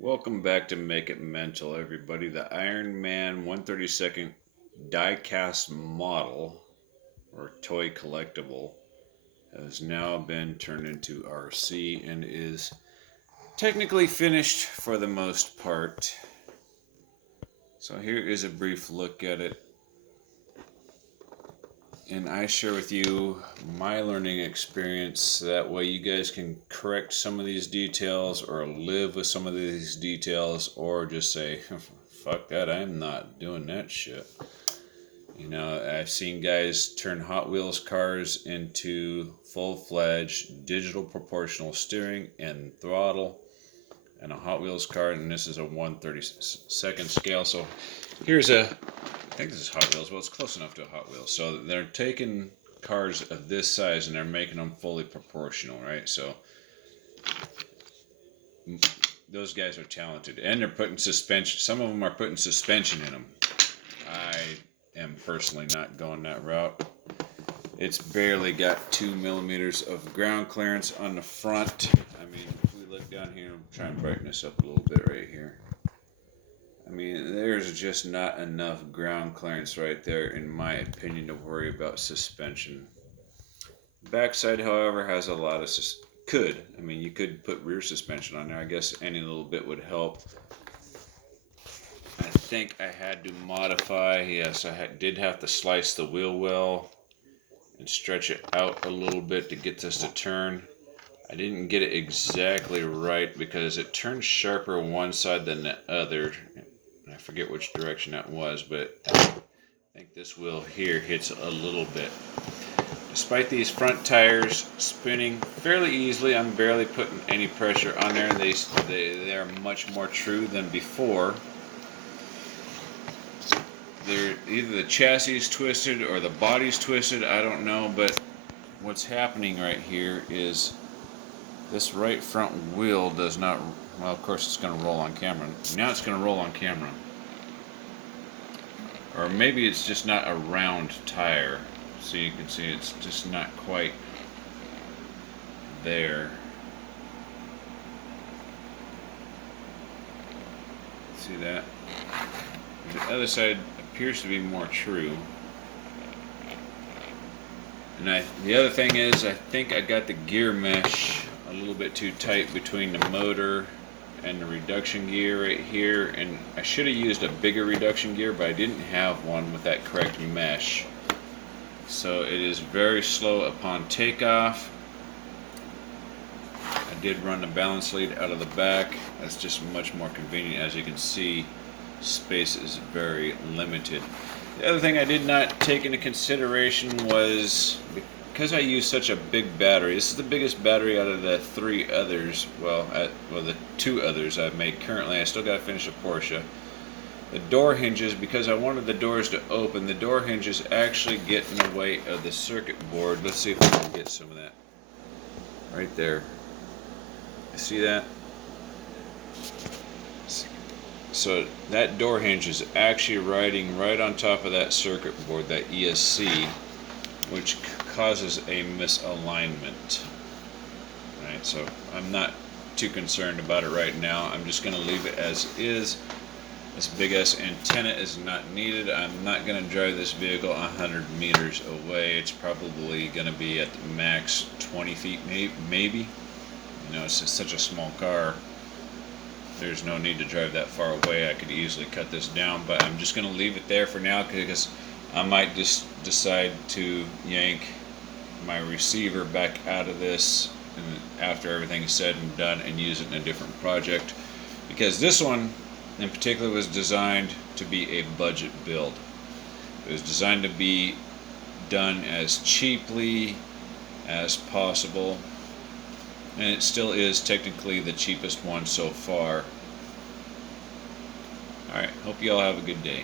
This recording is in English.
Welcome back to Make It Mental, everybody. The Iron Man 132nd diecast model or toy collectible has now been turned into RC and is technically finished for the most part. So here is a brief look at it, and I share with you my learning experience. That way you guys can correct some of these details or live with some of these details, or just say, fuck that, I'm not doing that shit. You know, I've seen guys turn Hot Wheels cars into full-fledged digital proportional steering and throttle and a Hot Wheels car, and this is a 1/32nd scale. So here's I think this is Hot Wheels. Well, it's close enough to a Hot Wheels. So they're taking cars of this size and they're making them fully proportional, right? So those guys are talented, and they're putting suspension. Some of them are putting suspension in them. I am personally not going that route. It's barely got 2 millimeters of ground clearance on the front. I mean, if we look down here, I'm trying to brighten this up a little bit right here. I mean, there's just not enough ground clearance right there, in my opinion, to worry about suspension. Backside, however, has a lot of I mean, you could put rear suspension on there. I guess any little bit would help. I think I had to modify. Yes, did have to slice the wheel well and stretch it out a little bit to get this to turn. I didn't get it exactly right because it turned sharper one side than the other. I forget which direction that was, but I think this wheel here hits a little bit. Despite these front tires spinning fairly easily, I'm barely putting any pressure on there. They are much more true than before. They're either the chassis is twisted or the body's twisted, I don't know, but what's happening right here is this right front wheel does not, well, of course it's going to roll on camera. Now it's going to roll on camera. Or maybe it's just not a round tire. So you can see it's just not quite there. See that? The other side appears to be more true. And the other thing is, I think I got the gear mesh a little bit too tight between the motor and the reduction gear right here, and I should have used a bigger reduction gear, but I didn't have one with that correct mesh. So it is very slow upon takeoff. I did run the balance lead out of the back. That's just much more convenient. As you can see, space is very limited. The other thing I did not take into consideration was, because I use such a big battery, this is the biggest battery out of the three others, the two others I've made currently. I still got to finish a Porsche. The door hinges, because I wanted the doors to open, the door hinges actually get in the way of the circuit board. Let's see if we can get some of that. Right there. See that? So that door hinge is actually riding right on top of that circuit board, that ESC, which causes a misalignment. Right, so I'm not too concerned about it right now. I'm just going to leave it as is. This big ass antenna is not needed. I'm not going to drive this vehicle 100 meters away. It's probably going to be at the max 20 feet, maybe. You know, it's just such a small car. There's no need to drive that far away. I could easily cut this down, but I'm just going to leave it there for now, because I might just decide to yank my receiver back out of this after everything's said and done and use it in a different project, because this one in particular was designed to be a budget build. It was designed to be done as cheaply as possible, and it still is technically the cheapest one so far. Alright, hope you all have a good day.